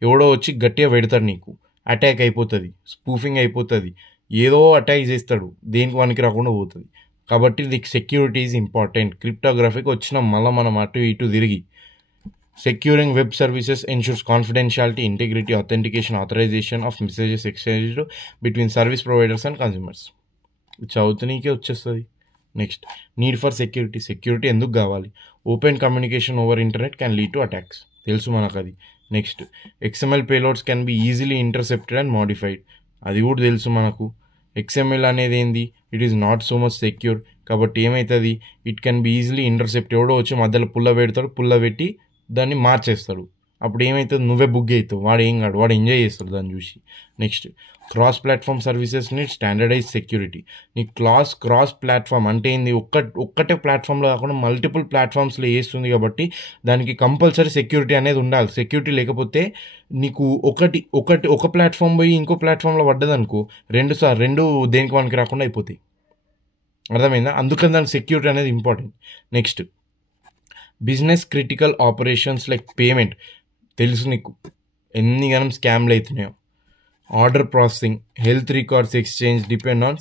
ఎవడో వచ్చి గట్టిగా పెడతాడు, నీకు అటాక్ అయిపోతుంది, స్పూఫింగ్ అయిపోతుంది, ఏదో అటాక్ చేస్తాడు, దేనికి వానికి రాకుండా పోతుంది. కాబట్టి దీనికి సెక్యూరిటీ ఈజ్ ఇంపార్టెంట్. క్రిప్టోగ్రఫీకి వచ్చిన మళ్ళీ మనం అటు ఇటు తిరిగి securing web services ensures confidentiality, integrity, authentication, authorization of messages exchanged between service providers and consumers. చదువుతున్నీకే వచ్చేస్తుంది. నెక్స్ట్ నీడ్ ఫర్ సెక్యూరిటీ ఎందుకు కావాలి? Open communication over internet can lead to attacks, తెలుసు మనకు అది. Next XML payloads can be easily intercepted and modified, అది కూడా తెలుసు మనకు. XML అనేది ఏంది? It is not so much secure. కాబట్టి ఏమవుతుంది? It can be easily intercept. ఎవడో వచ్చి మధ్యలో పుల్ల పెట్టి దాన్ని మార్చేస్తాడు, అప్పుడు ఏమవుతుంది, నువ్వే బుక్ అవుతావు, వాడు ఏం కాడు, వాడు ఎంజాయ్ చేస్తాడు దాన్ని చూసి. నెక్స్ట్ క్రాస్ ప్లాట్ఫామ్ సర్వీసెస్ని స్టాండర్డైజ్ సెక్యూరిటీ. నీ క్రాస్ ప్లాట్ఫామ్ అంటే ఏంది, ఒక్కటే ప్లాట్ఫామ్లో కాకుండా మల్టిపుల్ ప్లాట్ఫామ్స్లో వేస్తుంది కాబట్టి దానికి కంపల్సరీ సెక్యూరిటీ అనేది ఉండాలి. సెక్యూరిటీ లేకపోతే నీకు ఒక ప్లాట్ఫామ్ పోయి ఇంకో ప్లాట్ఫామ్లో పడ్డదనుకో రెండు దేనికి వానికి రాకుండా అయిపోతాయి. అర్థమైందా? అందుకని దానికి సెక్యూరిటీ అనేది important. Next business critical operations like payment. తెలుసు నీకు ఎన్ని గనం స్కామ్లు అవుతున్నాయో. Order processing, health records exchange depend on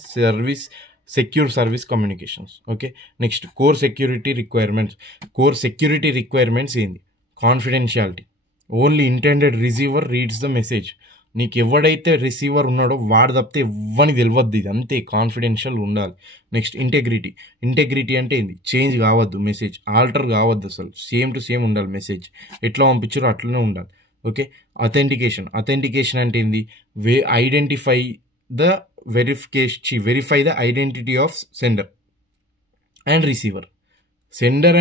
secure service communications. Okay. Next core security requirements ఏంది? Confidentiality, only intended receiver reads the message. నీకు ఎవడైతే రిసీవర్ ఉన్నాడో వాడు తప్పితే ఎవ్వనికి తెలియద్దు, ఇది అంతే, కాన్ఫిడెన్షియల్ ఉండాలి. నెక్స్ట్ ఇంటెగ్రిటీ అంటే ఏంది? చేంజ్ కావద్దు, మెసేజ్ ఆల్టర్ కావద్దు, అసలు సేమ్ టు సేమ్ ఉండాలి మెసేజ్, ఎట్లా పంపించారో అట్లనే ఉండాలి. ఓకే. అథెంటికేషన్ అంటే ఏంది? Verify the identity of sender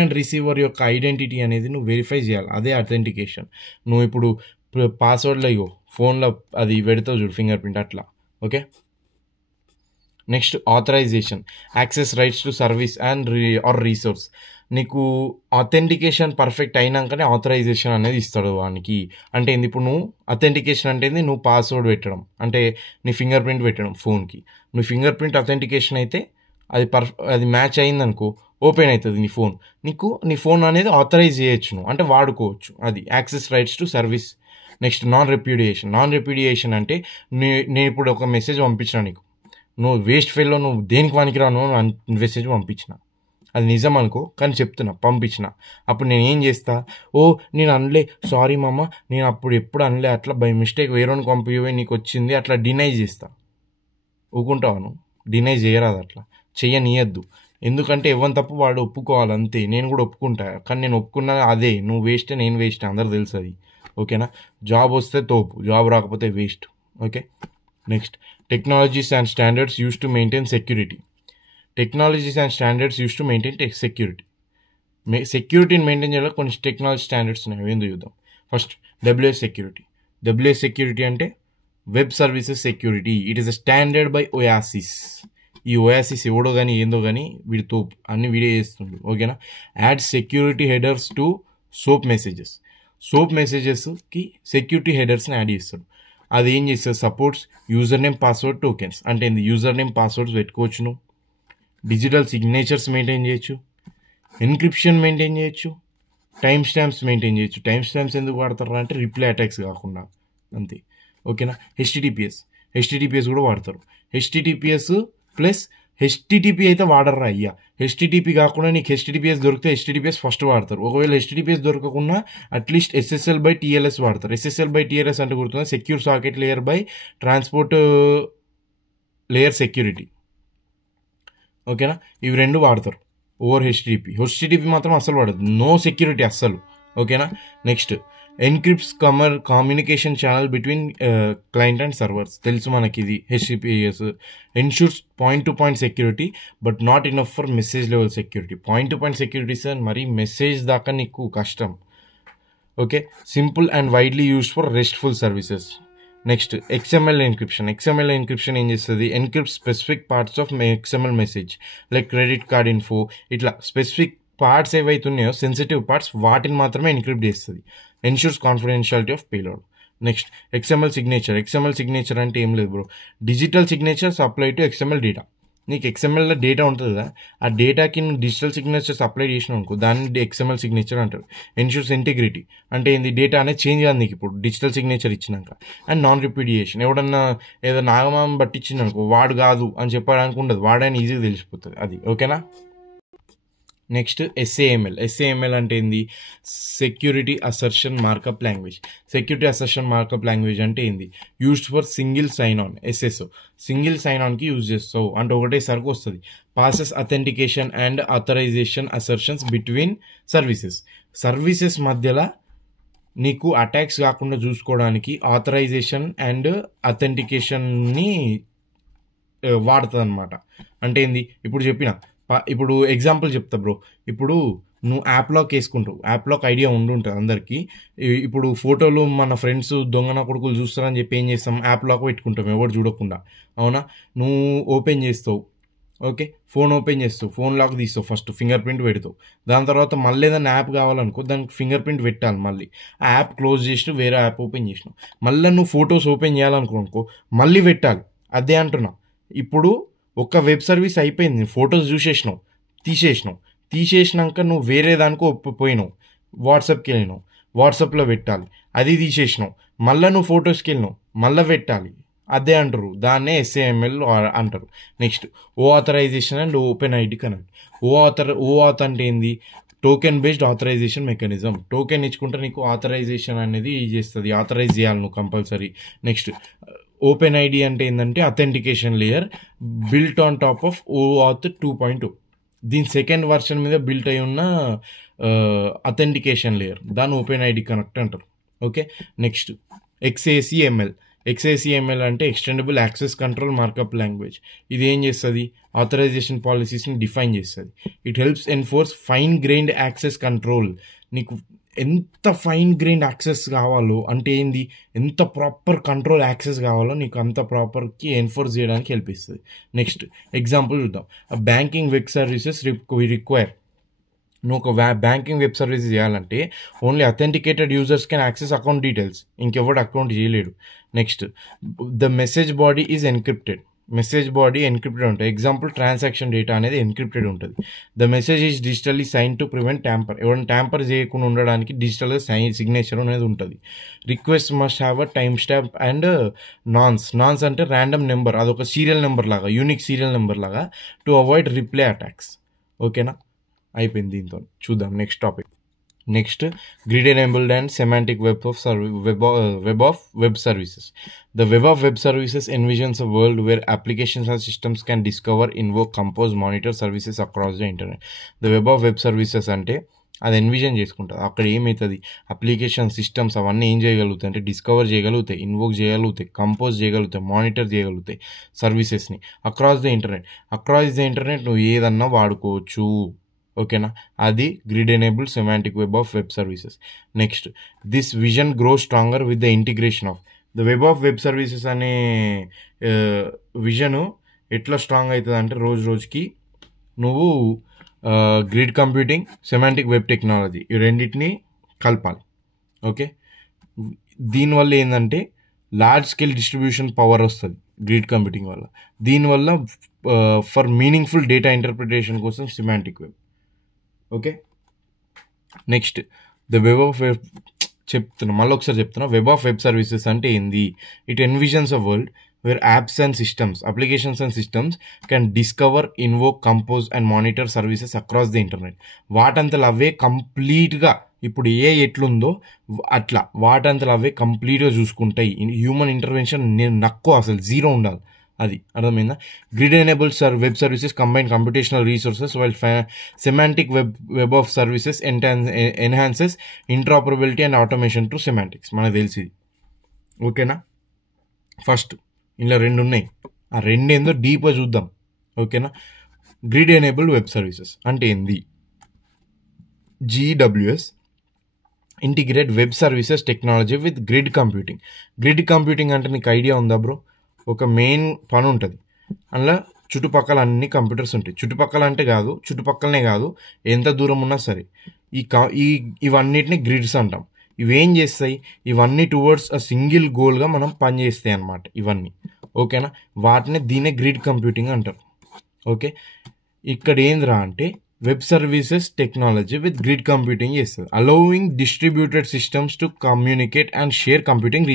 and receiver యొక్క ఐడెంటిటీ అనేది నువ్వు వెరిఫై చేయాలి, అదే అథెంటికేషన్. నువ్వు ఇప్పుడు పాస్వర్డ్లో ఇగో ఫోన్లో అది పెడతావు చూడు, ఫింగర్ ప్రింట్ అట్లా. Okay. Next authorisation, access rights to service and or resource. నీకు అథెంటికేషన్ పర్ఫెక్ట్ అయినాకనే ఆథరైజేషన్ అనేది ఇస్తాడు వానికి. అంటే ఏంది, ఇప్పుడు నువ్వు అథెంటికేషన్ అంటే నువ్వు పాస్వర్డ్ పెట్టడం, అంటే నీ ఫింగర్ ప్రింట్ పెట్టడం ఫోన్కి. నువ్వు ఫింగర్ ప్రింట్ అథెంటికేషన్ అయితే అది మ్యాచ్ అయిందనుకో, ఓపెన్ అవుతుంది నీ ఫోన్ అనేది ఆథరైజ్ చేయొచ్చు నువ్వు, అంటే వాడుకోవచ్చు. అది access rights to service. Next non repudiation అంటే నేను ఇప్పుడు ఒక మెసేజ్ పంపించిన నీకు, నువ్వు వేస్ట్ ఫెయిల్లో నువ్వు దేనికి పనికిరాను మెసేజ్ పంపించిన, అది నిజం అనుకో, కానీ చెప్తున్నా పంపించిన. అప్పుడు నేను ఏం చేస్తా, నేను అనలే, సారీ మామ, నేను అప్పుడు ఎప్పుడు అనలే, అట్లా బై మిస్టేక్ వేరేని పంపిపోయి నీకు వచ్చింది, అట్లా డినై చేస్తా. ఊకుంటావు నువ్వు? డినై చేయరాదు, అట్లా చెయ్యనీయద్దు. ఎందుకంటే ఎవరి తప్పు వాడు ఒప్పుకోవాలి, అంతే. నేను కూడా ఒప్పుకుంటా, కానీ నేను ఒప్పుకున్నా అదే, నువ్వు వేస్టే నేను వేస్ట్, అందరు తెలుసు అది. ఓకేనా? జాబ్ వస్తే తోపు, జాబ్ రాకపోతే waste. Okay. Next technologies and standards use to maintain సెక్యూరిటీని మెయింటైన్ చేయాలి. కొన్ని టెక్నాలజీ స్టాండర్డ్స్ ఉన్నాయి, ఏందో చూద్దాం. ఫస్ట్ WS సెక్యూరిటీ అంటే web services security. It is a standard by OASIS. ఈ OASIS ఎవడో కానీ ఏందో కానీ వీడి తోపు అన్ని వీడియో చేస్తుండ్రు. ఓకేనా? Add security headers to SOAP మెసేజెస్కి సెక్యూరిటీ హెడర్స్ని యాడ్ చేస్తాడు. అది ఏం చేస్తుంది? Supports user name password tokens. అంటే ఏంది? యూజర్ నేమ్ పాస్వర్డ్స్ పెట్టుకోవచ్చు నువ్వు, డిజిటల్ సిగ్నేచర్స్ మెయింటైన్ చేయొచ్చు, ఎన్క్రిప్షన్ మెయింటైన్ చేయొచ్చు, టైం స్టాంప్స్ మెయింటైన్ చేయొచ్చు. టైం స్టాంప్స్ ఎందుకు వాడతారు అంటే రిప్లై అటాక్స్ కాకుండా, అంతే. ఓకేనా? హెచ్టిటిపిఎస్ కూడా వాడతారు. హెచ్టిటిపిఎస్ ప్లస్ HTTP అయితే వాడర్రా అయ్యా. HTTP కాకుండా నీకు HTTPS దొరికితే HTTPS ఫస్ట్ వాడతారు. ఒకవేళ HTTPS దొరకకుండా అట్లీస్ట్ SSL/TLS వాడతారు. SSL/TLS అంటే గుర్తుందా? Secure socket layer by transport layer security. ఓకేనా? ఇవి రెండు వాడతారు ఓవర్ HTTP మాత్రం అస్సలు వాడదు, నో సెక్యూరిటీ అస్సలు. ఓకేనా? Next encrypts communication channel between client and servers. తెలుసు మనకి ఇది HTTPS. Ensures point to point security but not enough for message level security. Point to point security sir మరి మెసేజ్ దాకా నీకు కష్టం. Okay. Simple and widely used for restful services. Next XML encryption ఏం చేస్తుంది? Encrypt specific parts of XML message like credit card info. ఇట్లా specific parts ఏవైతున్నాయో sensitive parts వాటిని మాత్రమే ఎన్క్రిప్ట్ చేస్తుంది. Ensures confidentiality of payload. Next XML signature అంటే ఏం లేదు bro, digital signatures apply to XML data. నీకు XMLలో డేటా ఉంటుంది కదా, ఆ డేటాకి నువ్వు డిజిటల్ సిగ్నేచర్స్ అప్లై చేసినావు అనుకో, దాన్ని XML సిగ్నేచర్ అంటారు. ఎన్షూర్స్ ఇంటిగ్రిటీ అంటే ఏంది? డేటా అనేది చేంజ్ కాదు నీకు ఇప్పుడు డిజిటల్ సిగ్నేచర్ ఇచ్చినాక. అండ్ నాన్ రిపీడియేషన్, ఎవడన్నా ఏదో నాగమామ పట్టించింది అనుకో, వాడు కాదు అని చెప్పడానికి ఉండదు, వాడని ఈజీగా తెలిసిపోతుంది అది. ఓకేనా? నెక్స్ట్ SAML అంటే ఏంది? సెక్యూరిటీ అసర్షన్ మార్కప్ లాంగ్వేజ్ అంటే ఏంది? Used for single sign on, SSO. Single sign ఆన్కి యూజ్ చేస్తావు అంటే ఒకటేసరికి వస్తుంది. Passes authentication and authorization assertions between services మధ్యలో నీకు అటాక్స్ కాకుండా చూసుకోవడానికి ఆథరైజేషన్ అండ్ అథెంటికేషన్ని వాడుతుంది అనమాట. అంటే ఏంది? ఇప్పుడు ఎగ్జాంపుల్ చెప్తా బ్రో. ఇప్పుడు నువ్వు యాప్ లాక్ వేసుకుంటావు. యాప్ లాక్ ఐడియా ఉండుంటుంది అందరికీ. ఇప్పుడు ఫోటోలు మన ఫ్రెండ్స్ దొంగన కొడుకులు చూస్తారని చెప్పి ఏం చేస్తాం, యాప్ లాక్ పెట్టుకుంటాం ఎవరు చూడకుండా. అవునా? నువ్వు ఓపెన్ చేస్తావు, ఓకే, ఫోన్ ఓపెన్ చేస్తావు, ఫోన్ లాక్ తీస్తావు, ఫస్ట్ ఫింగర్ ప్రింట్ పెడతావు. దాని తర్వాత మళ్ళీ ఏదైనా యాప్ కావాలనుకో దానికి ఫింగర్ ప్రింట్ పెట్టాలి. మళ్ళీ ఆ యాప్ క్లోజ్ చేసి వేరే యాప్ ఓపెన్ చేసినావు. మళ్ళీ నువ్వు ఫొటోస్ ఓపెన్ చేయాలనుకో మళ్ళీ పెట్టాలి. అదే అంటున్నా. ఇప్పుడు ఒక వెబ్ సర్వీస్ అయిపోయింది, ఫొటోస్ చూసేసినావు, తీసేసినాక నువ్వు వేరే దానికో పోయినావు, వాట్సాప్కి వెళ్ళినావు, వాట్సాప్లో పెట్టాలి, అది తీసేసినావు, మళ్ళీ నువ్వు ఫొటోస్కి వెళ్ళినావు, మళ్ళీ పెట్టాలి. అదే అంటారు, దాన్నే SAML అంటారు. Next O authorization and open ID connect. OAuth అంటే ఏంది? Token based authorization mechanism. Token ఇచ్చుకుంటే నీకు ఆథరైజేషన్ అనేది చేస్తుంది, ఆథరైజ్ చేయాలి నువ్వు కంపల్సరీ. నెక్స్ట్ ఓపెన్ ఐడి అంటే ఏంటంటే authentication layer built on top of OAuth 2.2. దీని సెకండ్ వర్షన్ మీద బిల్ట్ అయి ఉన్న అథెంటికేషన్ లేయర్, దాన్ని ఓపెన్ ఐడి కనెక్ట్ అంటారు. ఓకే, నెక్స్ట్ XACML అంటే extendable access control markup language. ఇది ఏం చేస్తుంది? ఆథరైజేషన్ పాలసీస్ని డిఫైన్ చేస్తుంది. It helps enforce fine grained access control. నీకు ఎంత ఫైన్ గ్రెయిన్డ్ యాక్సెస్ కావాలో అంటే ఏంది, ఎంత ప్రాపర్ కంట్రోల్ యాక్సెస్ కావాలో నీకు అంత ప్రాపర్కి ఎన్ఫోర్స్ చేయడానికి హెల్ప్ ఇస్తుంది. నెక్స్ట్ ఎగ్జాంపుల్ చూద్దాం. Banking web services require. నువ్వు ఒక బ్యాంకింగ్ వెబ్ సర్వీస్ చేయాలంటే only authenticated users can access account details, ఇంకెవడు అకౌంట్ చేయలేడు. Next the message body is encrypted. Message body encrypted ఉంటుంది. ఎగ్జాంపుల్ ట్రాన్సాక్షన్ డేటా అనేది ఎన్క్రిప్టెడ్ ఉంటుంది. The message is digitally sign to prevent tamper. ఎవరైనా tamper చేయకుండా ఉండడానికి డిజిటల్గా సిగ్నేచర్ అనేది ఉంటుంది. Request must have a time stamp and naans అంటే ర్యాండమ్ నెంబర్, అదొక సీరియల్ నెంబర్ లాగా, యూనిక్ సీరియల్ నెంబర్ లాగా, టు అవాయిడ్ రిప్లై అటాక్స్. ఓకేనా? అయిపోయింది. దీంతో చూద్దాం next topic. Next grid enabled and semantic web of web services. The web of web services envisions a world where applications and systems can discover, invoke, compose, monitor services across the internet. The web of web services అంటే అది envision చేసుకుంటుంది. అక్కడ ఏమవుతుంది, application systems అవన్నీ ఏం చేయగలుగుతాయి అంటే discover చేయగలుగుతాయి, ఇన్వోక్ చేయగలుగుతాయి, కంపోజ్ చేయగలుగుతాయి, మానిటర్ చేయగలుగుతాయి సర్వీసెస్ని అక్రాస్ ద ఇంటర్నెట్. నువ్వు ఏదన్నా వాడుకోవచ్చు. ఓకేనా? అది grid enabled semantic web of web services. Next this vision grow stronger with the integration of the web of web services అనే విజను ఎట్లా స్ట్రాంగ్ అవుతుంది అంటే రోజుకి నువ్వు grid computing, semantic web technology ఈ రెండింటిని కలపాలి. ఓకే, దీనివల్ల ఏంటంటే లార్జ్ స్కేల్ డిస్ట్రిబ్యూషన్ పవర్ వస్తుంది గ్రిడ్ కంప్యూటింగ్ వల్ల. దీనివల్ల ఫర్ మీనింగ్ఫుల్ డేటా ఇంటర్ప్రిటేషన్ కోసం semantic web. Okay, next the web of web మళ్ళీ ఒకసారి చెప్తున్నా. వెబ్ ఆఫ్ వెబ్ సర్వీసెస్ అంటే ఏంది? It envisions a world where apps and systems, applications and systems can discover, invoke, compose and monitor services across the internet. వాటంతలు అవే కంప్లీట్గా ఇప్పుడు ఎట్లుందో అట్లా వాటంతలు అవే కంప్లీట్గా చూసుకుంటాయి. హ్యూమన్ ఇంటర్వెన్షన్ నక్కువ, అసలు జీరో ఉండాలి. అది అర్థమైందా? Grid enabled web services combine computational resources while semantic web of services enhances interoperability and automation to semantics. మనకు తెలిసింది. ఓకేనా? ఫస్ట్ ఇలా రెండు ఉన్నాయి, ఆ రెండేందో డీప్గా చూద్దాం. ఓకేనా? గ్రిడ్ ఎనేబుల్డ్ వెబ్ సర్వీసెస్ అంటే ఏంది? GWS integrate web services technology with grid computing. Grid computing అంటే నీకు ఐడియా ఉందా బ్రో? ఒక మెయిన్ పని ఉంటుంది, అందులో చుట్టుపక్కల అన్ని కంప్యూటర్స్ ఉంటాయి. చుట్టుపక్కలనే కాదు ఎంత దూరం ఉన్నా సరే ఇవన్నిటిని గ్రిడ్స్ అంటాం. ఇవేం చేస్తాయి? ఇవన్నీ టువర్డ్స్ అ సింగిల్ గోల్గా మనం పనిచేస్తాయి అన్నమాట ఇవన్నీ. ఓకేనా? దీన్నే గ్రిడ్ కంప్యూటింగ్ అంటారు. ఓకే, ఇక్కడ ఏందిరా అంటే web services technology with grid computing చేస్తుంది. Allowing distributed systems to communicate and share computing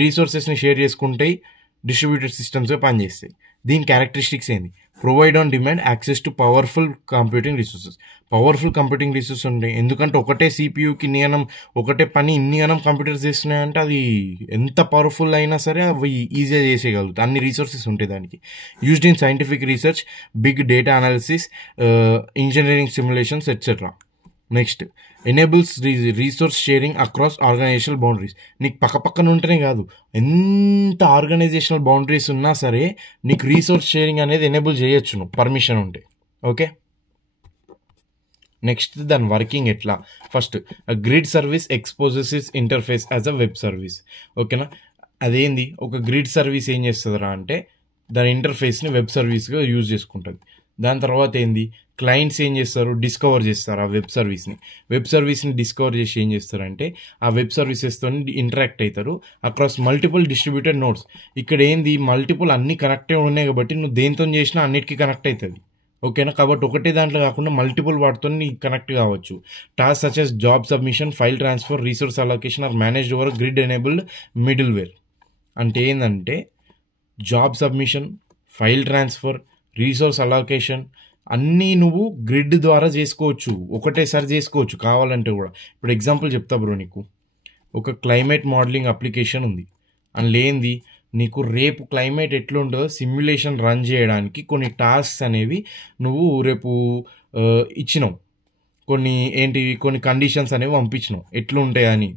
రీసోర్సెస్ని షేర్ చేసుకుంటాయి, డిస్ట్రిబ్యూటెడ్ సిస్టమ్స్గా పనిచేస్తాయి. దీని క్యారెక్టరిస్టిక్స్ ఏంది? Provide on demand access to powerful computing resources ఉంటాయి. ఎందుకంటే ఒకటే సిపియూకి ఒకటే పని ఇన్ని కంప్యూటర్స్ చేస్తున్నాయంటే అది ఎంత పవర్ఫుల్ అయినా సరే అవి ఈజీగా చేసేయగలుగుతాయి. అన్ని రీసోర్సెస్ ఉంటాయి దానికి. Used in scientific research, big data analysis, engineering simulations etcetera. Next enables resource sharing across organisational boundaries. నీకు పక్కన ఉంటేనే కాదు, ఎంత ఆర్గనైజేషనల్ బౌండరీస్ ఉన్నా సరే నీకు రీసోర్స్ షేరింగ్ అనేది ఎనేబుల్ చేయొచ్చు నువ్వు పర్మిషన్ ఉంటే. ఓకే, నెక్స్ట్ దాని వర్కింగ్ ఎట్లా. First grid service exposes is interface as a web service. ఓకేనా, అదేంది ఒక గ్రిడ్ సర్వీస్ ఏం చేస్తుందిరా అంటే దాని ఇంటర్ఫేస్ని వెబ్ సర్వీస్గా యూజ్ చేసుకుంటుంది. దాని తర్వాత ఏంది, క్లయింట్స్ ఏం చేస్తారు, డిస్కవర్ చేస్తారు ఆ వెబ్ సర్వీస్ని డిస్కవర్ చేసి ఏం చేస్తారంటే ఆ వెబ్ సర్వీసెస్తో ఇంటరాక్ట్ అవుతారు అక్రాస్ మల్టిపుల్ డిస్ట్రిబ్యూటెడ్ నోడ్స్. ఇక్కడ ఏంది మల్టిపుల్ అన్ని కనెక్టే ఉన్నాయి కాబట్టి నువ్వు దేంతో చేసినా అన్నిటికీ కనెక్ట్ అవుతుంది. ఓకేనా, కాబట్టి ఒకటే దాంట్లో కాకుండా మల్టిపుల్ వాటితో కనెక్ట్ కావచ్చు. Task such as job submission, file transfer, resource allocation or managed over grid enabled middleware. అంటే ఏంటంటే job submission, file transfer, resource allocation అన్నీ నువ్వు గ్రిడ్ ద్వారా చేసుకోవచ్చు, ఒకటేసారి చేసుకోవచ్చు కావాలంటే కూడా. ఇప్పుడు ఎగ్జాంపుల్ చెప్తా బ్రో, నీకు ఒక క్లైమేట్ మోడలింగ్ అప్లికేషన్ ఉంది. అందులో ఏంది నీకు రేపు క్లైమేట్ ఎట్లుంటుందో సిమ్యులేషన్ రన్ చేయడానికి కొన్ని టాస్క్స్ అనేవి నువ్వు రేపు ఇచ్చినావు, కొన్ని కండిషన్స్ అనేవి పంపించినావు ఎట్లుంటాయని.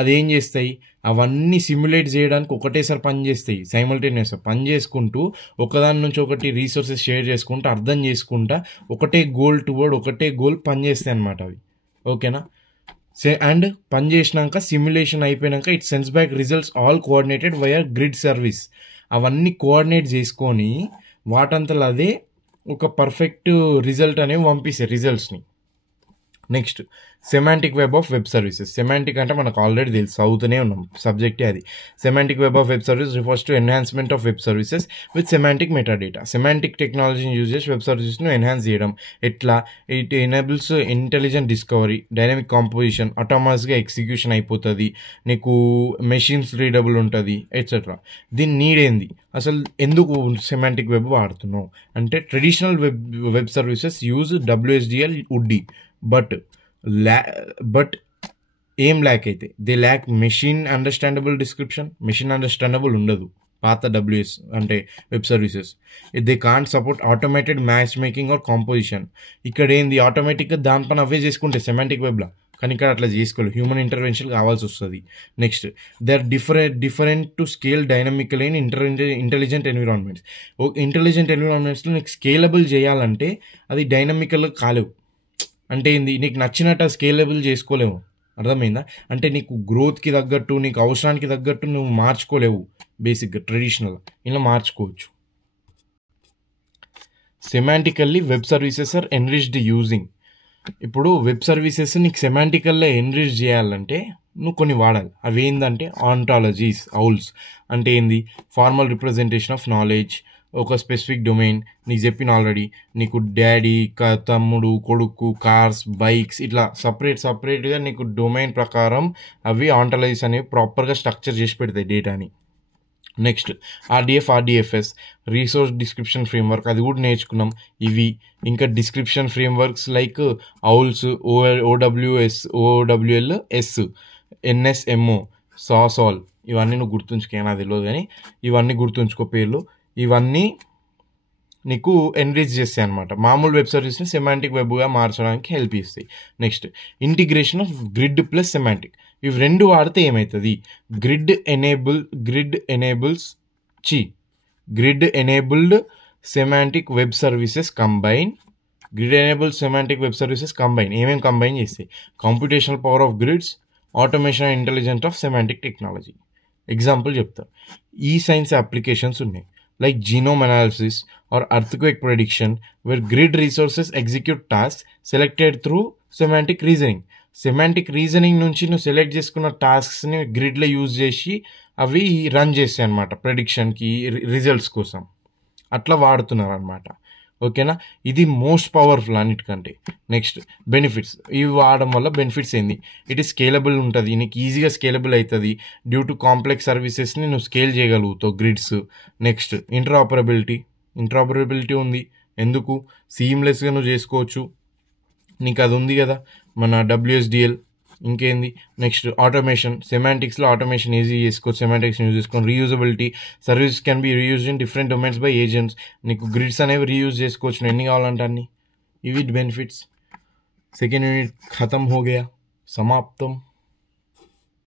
అదేం చేస్తాయి, అవన్నీ సిమ్యులేట్ చేయడానికి ఒకటేసారి పనిచేస్తాయి, సైమల్టేనియస్గా పని చేసుకుంటూ ఒకదాని నుంచి ఒకటి రీసోర్సెస్ షేర్ చేసుకుంటూ అర్థం చేసుకుంటా ఒకటే గోల్ పనిచేస్తాయి అన్నమాట అవి. ఓకేనా, అండ్ పని చేసినాక సిమ్యులేషన్ అయిపోయినాక it sends back results all coordinated via grid service. అవన్నీ కోఆర్డినేట్ చేసుకొని వాటంతలో అదే ఒక పర్ఫెక్ట్ రిజల్ట్ అనేవి పంపిస్తాయి రిజల్ట్స్ని. Next semantic web of web services. Semantic అంటే మనకు ఆల్రెడీ తెలుసు, చదువుతూనే ఉన్నాం, సబ్జెక్టే అది. Semantic web of web service refers to enhancement of web services with semantic metadata. Semantic టెక్నాలజీని యూజ్ చేసి వెబ్ సర్వీసెస్ను ఎన్హాన్స్ చేయడం ఎట్లా, it enables intelligent discovery, dynamic composition, ఆటోమస్గా ఎగ్జిక్యూషన్ అయిపోతుంది, నీకు మెషిన్స్ రీడబుల్ ఉంటుంది ఎట్సెట్రా. దీని నీడ్ ఏంది, అసలు ఎందుకు సెమాంటిక్ వెబ్ వాడుతున్నావు అంటే traditional web services use WSDL వుడ్డి, but ఏం ల్యాక్ అయితే they lakh machine understandable description. Machine understandable ఉండదు పాత WS అంటే web services. They can't support automated match making or composition. ఇక్కడ ఏంది ఆటోమేటిక్గా దానిపైన అవే చేసుకుంటే సెమాంటిక్ వెబ్లో, కానీ ఇక్కడ అట్లా చేసుకోలేదు, హ్యూమన్ ఇంటర్వెన్షన్ కావాల్సి వస్తుంది. Next they are different to scale dynamical in intelligent environments. Intelligent ఎన్విరాన్మెంట్స్లో నీకు స్కేలబుల్ చేయాలంటే అది డైనమికల్ కాలేవు. అంటే ఏంది, నీకు నచ్చినట్టు స్కేలబుల్ చేసుకోలేవు, అర్థమైందా? అంటే నీకు గ్రోత్కి తగ్గట్టు నీకు అవసరానికి తగ్గట్టు నువ్వు మార్చుకోలేవు. బేసిక్గా ట్రెడిషనల్ ఇలా మార్చుకోవచ్చు. Semantically web services are enriched using. ఇప్పుడు వెబ్ సర్వీసెస్ నీకు సెమాంటికల్లో ఎన్రిచ్ చేయాలంటే నువ్వు కొన్ని వాడాలి. అవి ఏంటంటే ఆంటాలజీస్, ఔల్స్ అంటే ఏంది, ఫార్మల్ రిప్రజెంటేషన్ ఆఫ్ నాలెడ్జ్, ఒక స్పెసిఫిక్ డొమైన్. నీకు చెప్పిన ఆల్రెడీ, నీకు డాడీ, తమ్ముడు, కొడుకు, కార్స్, బైక్స్ ఇట్లా సపరేట్గా నీకు డొమైన్ ప్రకారం అవి ఆంటాలజీస్ అనేవి ప్రాపర్గా స్ట్రక్చర్ చేసి పెడతాయి డేటాని. Next RDFS resource description framework, అది కూడా నేర్చుకున్నాం. ఇవి ఇంకా description frameworks like owls, OWLS, NSMO, సాల్, ఇవన్నీ నువ్వు గుర్తుంచుకో, నాకు తెలియదు కానీ ఇవన్నీ గుర్తుంచుకో పేర్లు. ఇవన్నీ నీకు ఎన్రిచ్ చేస్తాయి అనమాట, మామూలు వెబ్ సర్వీస్ని సెమాంటిక్ వెబ్గా మార్చడానికి హెల్ప్ చేస్తాయి. Next integration off grid plus semantic. ఇవి రెండు వాడితే ఏమవుతుంది, grid enabled semantic web services combine. ఏమేమి కంబైన్ చేస్తాయి, computational power of grids, automation and intelligence of semantic technology. Example చెప్తా, ఈ సైన్స్ అప్లికేషన్స్ ఉన్నాయి like genome analysis or earthquake prediction, where grid resources execute tasks selected through semantic reasoning. Semantic reasoning నుంచి నువ్వు select చేసుకున్న టాస్క్స్ని గ్రిడ్లో use చేసి అవి run చేస్తాయి అనమాట ప్రెడిక్షన్కి, రిజల్ట్స్ కోసం అట్లా వాడుతున్నారు అనమాట. ఓకేనా, ఇది మోస్ట్ పవర్ఫుల్ అన్నిటికంటే. నెక్స్ట్ బెనిఫిట్స్, ఇవి వాడడం వల్ల బెనిఫిట్స్ ఏంది, ఇట్ ఈస్ స్కేలబుల్ ఉంటుంది, నీకు ఈజీగా స్కేలబుల్ అవుతుంది. డ్యూ టు కాంప్లెక్స్ సర్వీసెస్ని నువ్వు స్కేల్ చేయగలుగుతావు గ్రిడ్స్. నెక్స్ట్ ఇంటరాపరబిలిటీ ఉంది, ఎందుకు, సీమ్లెస్గా నువ్వు చేసుకోవచ్చు, నీకు అది ఉంది కదా మన WSDL. ఇంకేంది, నెక్స్ట్ ఆటోమేషన్, సెమాంటిక్స్లో ఆటోమేషన్ ఈజీ చేసుకోవచ్చు, సెమాంటిక్స్ యూజ్ చేసుకొని. Reusability, service can be reused in different domains by agents. నీకు గ్రిడ్స్ అనేవి రీయూజ్ చేసుకోవచ్చు, నువ్వు ఎన్ని కావాలంటే అన్ని. ఇవి బెనిఫిట్స్. సెకండ్ యూనిట్ ఖతం హో గయా, సమాప్తం.